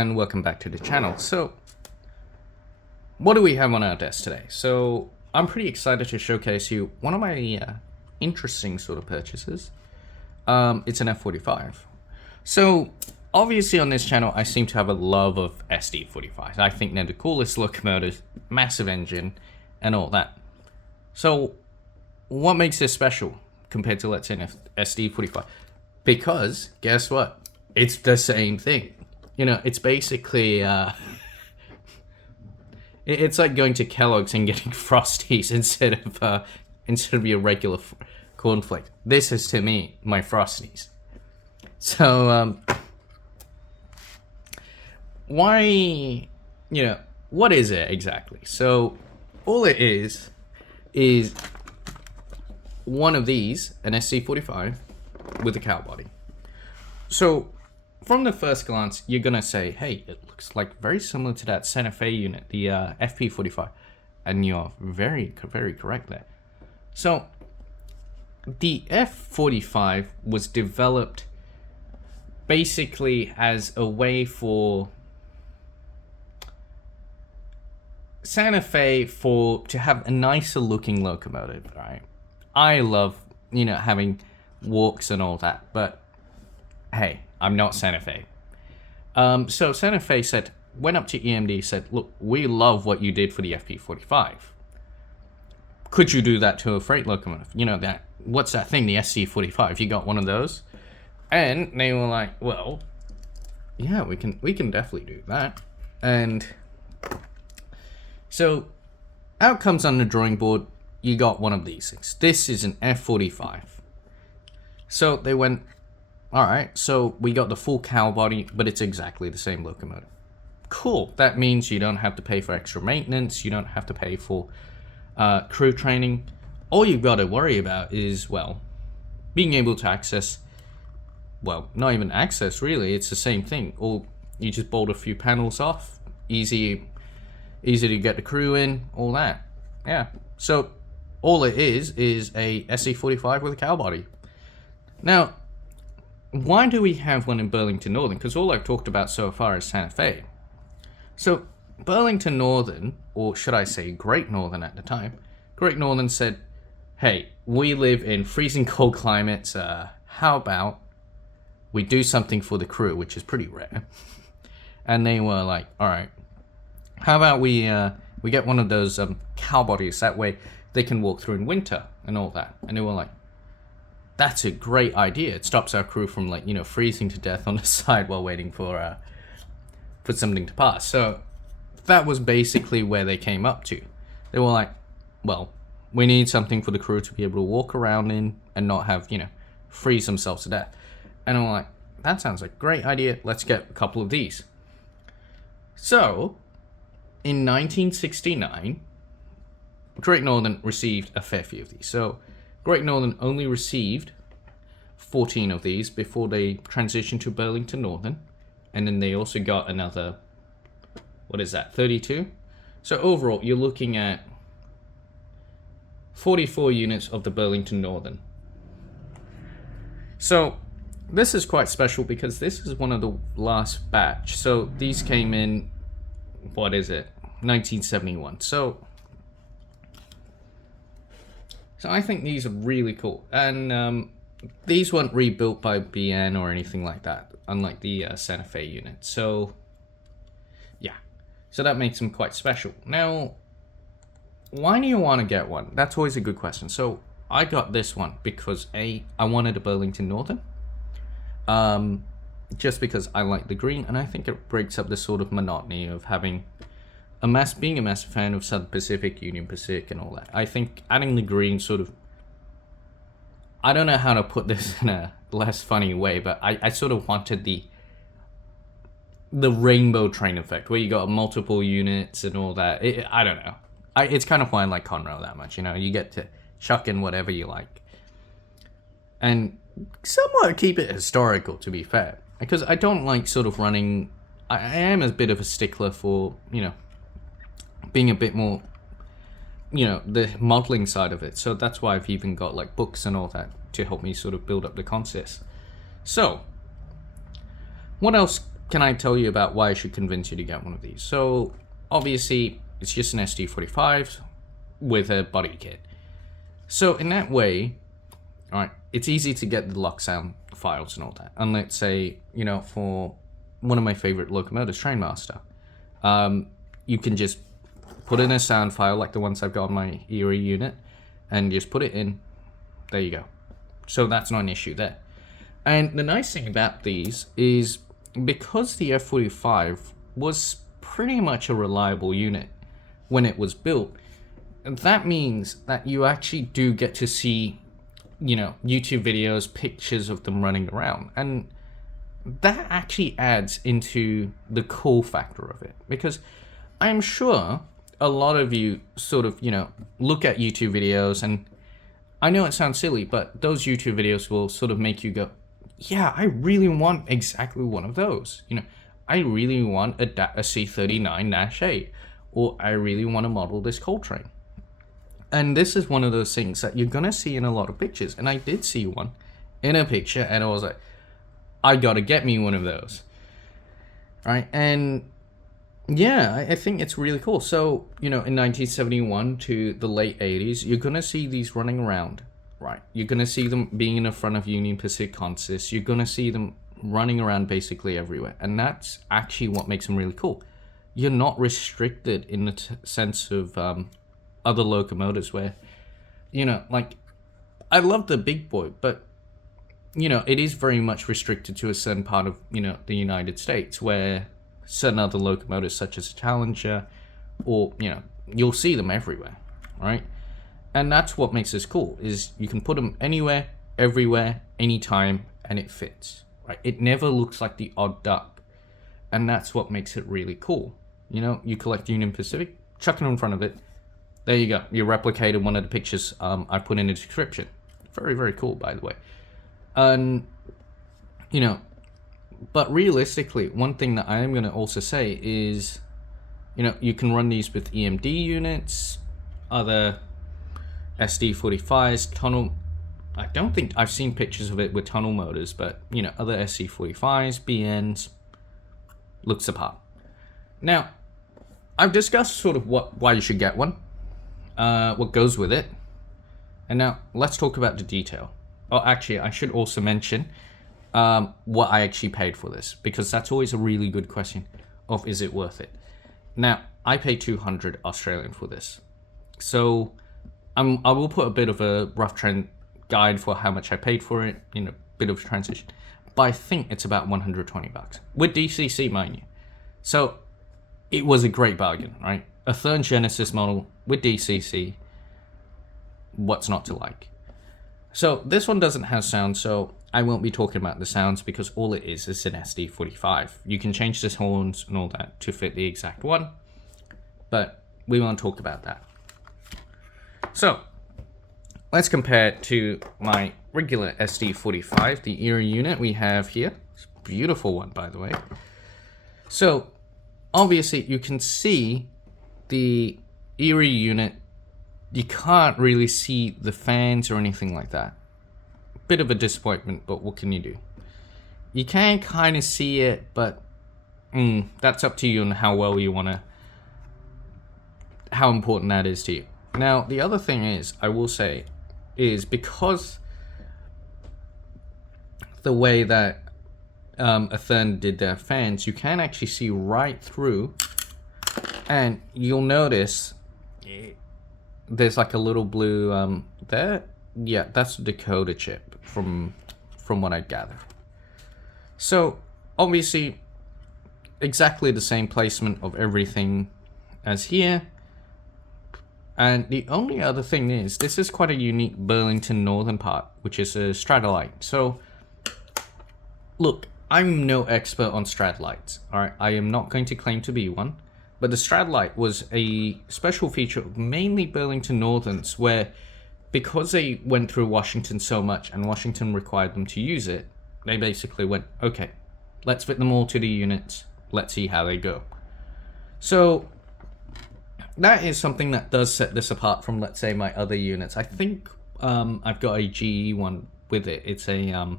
and welcome back to the channel. So what do we have on our desk today? So I'm pretty excited to showcase you one of my interesting sort of purchases. It's an F45. So obviously on this channel I seem to have a love of SD-45. I think they're the coolest locomotives, massive engine and all that. So what makes this special compared to, let's say, an SD-45? Because guess what? It's the same thing. You know, it's basically it's like going to Kellogg's and getting Frosties instead of your regular cornflake. This is, to me, my Frosties. So why, you know, what is it exactly? So all it is one of these, an SD-45 with a cow body. So from the first glance, you're gonna say, hey, it looks like very similar to that Santa Fe unit, the FP45, and you're very, very correct there. So the F45 was developed basically as a way for Santa Fe to have a nicer looking locomotive, right? I love, you know, having walks and all that, but hey, I'm not Santa Fe. So Santa Fe went up to EMD, said, look, we love what you did for the FP45. Could you do that to a freight locomotive? You know, what's that thing, the SD-45? You got one of those? And they were like, well, yeah, we can definitely do that. And so out comes on the drawing board, you got one of these things. This is an F45. So they went, all right, so we got the full cow body, but it's exactly the same locomotive. Cool. That means you don't have to pay for extra maintenance. You don't have to pay for crew training. All you've got to worry about is, well, being able to access, well, not even access, really. It's the same thing. Or you just bolt a few panels off. Easy to get the crew in, all that. Yeah. So all it is a SD-45 with a cow body. Now, why do we have one in Burlington Northern? Because all I've talked about so far is Santa Fe. So Burlington Northern, or should I say Great Northern at the time, Great Northern said, hey, we live in freezing cold climates. How about we do something for the crew, which is pretty rare. And they were like, all right, how about we get one of those cow bodies, that way they can walk through in winter and all that. And they were like, that's a great idea. It stops our crew from, like, you know, freezing to death on the side while waiting for something to pass. So that was basically where they came up to. They were like, well, we need something for the crew to be able to walk around in and not have, you know, freeze themselves to death. And I'm like, that sounds like a great idea. Let's get a couple of these. So in 1969, Great Northern received a fair few of these. So Great Northern only received 14 of these before they transitioned to Burlington Northern. And then they also got another, what is that, 32? So overall, you're looking at 44 units of the Burlington Northern. So this is quite special because this is one of the last batch. So these came in, what is it, 1971. So I think these are really cool. And these weren't rebuilt by BN or anything like that, unlike the Santa Fe unit. So yeah, so that makes them quite special. Now, why do you want to get one? That's always a good question. So I got this one because I wanted a Burlington Northern. Just because I like the green, and I think it breaks up the sort of monotony of having being a massive fan of Southern Pacific, Union Pacific, and all that. I think adding the green sort of, I don't know how to put this in a less funny way, but I sort of wanted the rainbow train effect, where you got multiple units and all that. I don't know. It's kind of why I like Conrail that much, you know. You get to chuck in whatever you like. And somewhat keep it historical, to be fair. Because I don't like sort of running, I am a bit of a stickler for, you know, being a bit more, you know, the modeling side of it. So that's why I've even got like books and all that to help me sort of build up the concepts. So what else can I tell you about why I should convince you to get one of these? So obviously it's just an SD-45 with a body kit. So in that way, all right, it's easy to get the lock sound files and all that. And let's say, you know, for one of my favorite locomotives, Trainmaster, you can just put in a sound file like the ones I've got on my Erie unit and just put it in. There you go. So that's not an issue there. And the nice thing about these is because the F45 was pretty much a reliable unit when it was built, that means that you actually do get to see, you know, YouTube videos, pictures of them running around. And that actually adds into the cool factor of it, because I'm sure a lot of you sort of, you know, look at YouTube videos, and I know it sounds silly, but those YouTube videos will sort of make you go, yeah, I really want exactly one of those. You know, I really want a C39-8, or I really want to model this coal train. And this is one of those things that you're going to see in a lot of pictures. And I did see one in a picture, and I was like, I got to get me one of those. All right. And yeah, I think it's really cool. So, you know, in 1971 to the late 80s, you're going to see these running around, right? You're going to see them being in the front of Union Pacific consists. You're going to see them running around basically everywhere. And that's actually what makes them really cool. You're not restricted in the sense of other locomotives where, you know, like, I love the big boy, but, you know, it is very much restricted to a certain part of, you know, the United States, where certain other locomotives such as a Challenger, or, you know, you'll see them everywhere, right? And that's what makes this cool, is you can put them anywhere, everywhere, anytime, and it fits, right? It never looks like the odd duck, and that's what makes it really cool. You know, you collect Union Pacific, chuck it in front of it, there you go. You replicated one of the pictures I put in the description. Very, very cool, by the way. And, you know, but realistically, one thing that I am going to also say is, you know, you can run these with EMD units, other SD-45s, tunnel. I don't think I've seen pictures of it with tunnel motors, but, you know, other SD-45s, BNs, looks the part. Now, I've discussed sort of why you should get one, what goes with it, and now let's talk about the detail. Oh, actually, I should also mention what I actually paid for this, because that's always a really good question of, is it worth it? Now, I paid 200 Australian for this, so I will put a bit of a rough trend guide for how much I paid for it, you know, bit of a transition, but I think it's about 120 bucks with DCC, mind you. So it was a great bargain, right? A Athearn Genesis model with DCC, what's not to like? So this one doesn't have sound, so I won't be talking about the sounds, because all it is an SD-45. You can change the horns and all that to fit the exact one, but we won't talk about that. So let's compare it to my regular SD-45, the Erie unit we have here. It's a beautiful one, by the way. So obviously you can see the Erie unit, you can't really see the fans or anything like that. Bit of a disappointment, but what can you do? You can kind of see it, but that's up to you and how well you want to, how important that is to you. Now, the other thing is, I will say, is because the way that Athearn did their fans, you can actually see right through, and you'll notice there's like a little blue there. Yeah, that's the decoder chip from what I gather. So obviously exactly the same placement of everything as here. And the only other thing is, this is quite a unique Burlington northern part, which is a Stratolite. So look, I'm no expert on Stratolites, alright? I am not going to claim to be one. But the Stratolite was a special feature of mainly Burlington Northerns, where because they went through Washington so much and Washington required them to use it, they basically went, okay, let's fit them all to the units, let's see how they go. So that is something that does set this apart from, let's say, my other units. I think I've got a GE one with it. It's a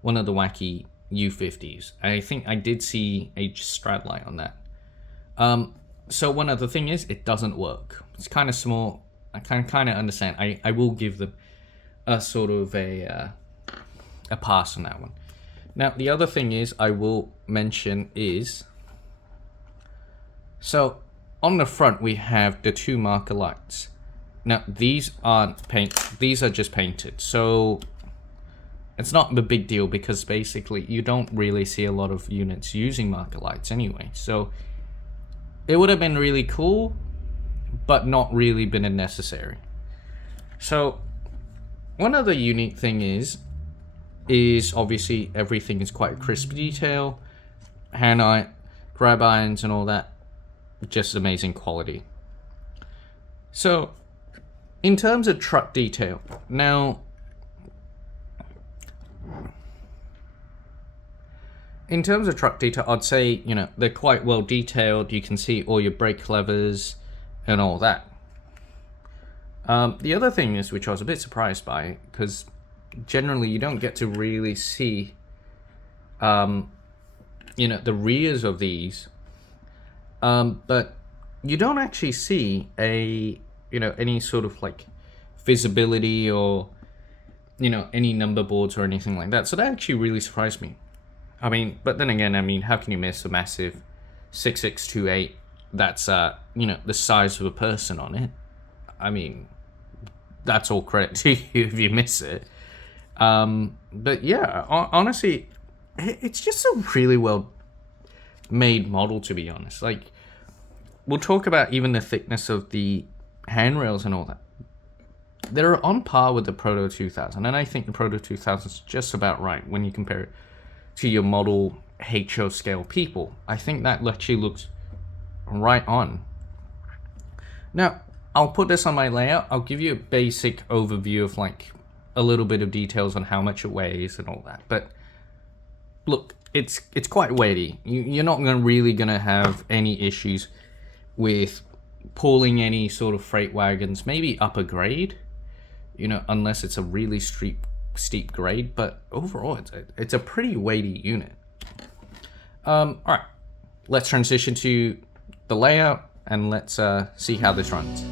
one of the wacky U50s. I think I did see a Stradlight on that. So one other thing is, it doesn't work. It's kind of small. I can kind of understand. I will give them a sort of a pass on that one. Now, the other thing is I will mention is, so on the front we have the 2 marker lights. Now, these aren't these are just painted. So it's not a big deal because basically you don't really see a lot of units using marker lights anyway. So it would have been really cool, but not really been a necessary. So one other unique thing is obviously everything is quite crisp detail, hand iron, grab irons and all that, just amazing quality. So in terms of truck detail, now in terms of truck detail, I'd say, you know, they're quite well detailed. You can see all your brake levers and all that. The other thing is, which I was a bit surprised by, because generally you don't get to really see, you know, the rears of these, but you don't actually see you know, any sort of like visibility or, you know, any number boards or anything like that. So that actually really surprised me. I mean, but then again, I mean, how can you miss a massive 6628 that's, you know, the size of a person on it? I mean, that's all credit to you if you miss it. But yeah, honestly, it's just a really well made model, to be honest. Like, we'll talk about even the thickness of the handrails and all that. They're on par with the Proto 2000, and I think the Proto 2000 is just about right when you compare it to your model HO scale people. I think that actually looks right on. Now, I'll put this on my layout. I'll give you a basic overview of like a little bit of details on how much it weighs and all that. But look, it's quite weighty. You're not really gonna have any issues with pulling any sort of freight wagons, maybe upper grade, you know, unless it's a really steep grade, but overall it's a pretty weighty unit. All right, let's transition to the layout and let's see how this runs.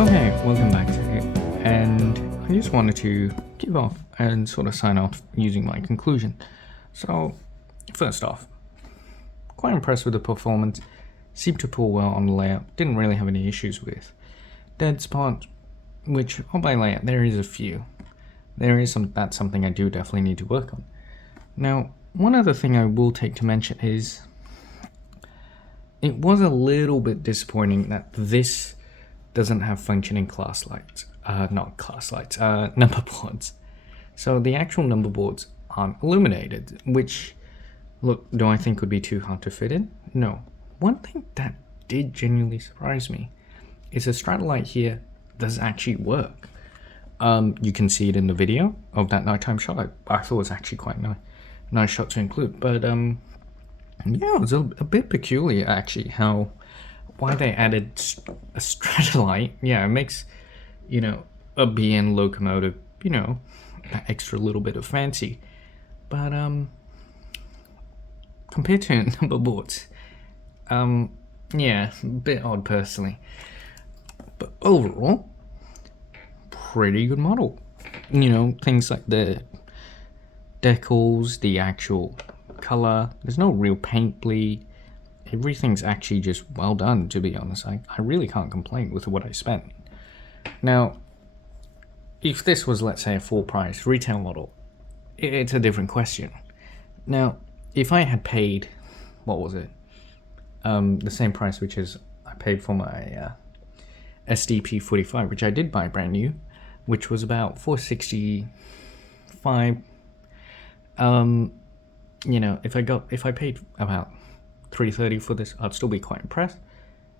Okay, welcome back to it, and I just wanted to give off and sort of sign off using my conclusion. So, first off, quite impressed with the performance, seemed to pull well on the layout, didn't really have any issues with. Dead spot, which on my layout there is a few. That's something I do definitely need to work on. Now, one other thing I will take to mention is, it was a little bit disappointing that this doesn't have functioning class lights, number boards. So the actual number boards aren't illuminated, which, look, do I think would be too hard to fit in? No. One thing that did genuinely surprise me is a Stradlight here does actually work. You can see it in the video of that nighttime shot. I thought it was actually quite nice shot to include, but yeah, it was a bit peculiar actually why they added a Stradlight. Yeah, it makes, you know, a BN locomotive, you know, that extra little bit of fancy. But compared to number boards, yeah, a bit odd personally. But overall, pretty good model. You know, things like the decals, the actual color, there's no real paint bleed. Everything's actually just well done, to be honest. I really can't complain with what I spent. Now, if this was, let's say, a full price retail model, it's a different question. Now, if I had paid, what was it? The same price which is I paid for my SD-45, which I did buy brand new. which was about $465. You know, if I paid about $330 for this, I'd still be quite impressed.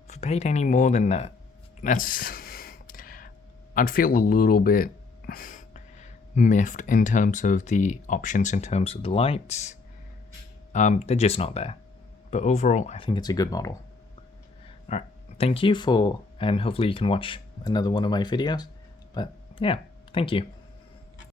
If I paid any more than that, I'd feel a little bit miffed in terms of the options, in terms of the lights. They're just not there. But overall, I think it's a good model. All right, thank you and hopefully you can watch another one of my videos. But yeah, thank you.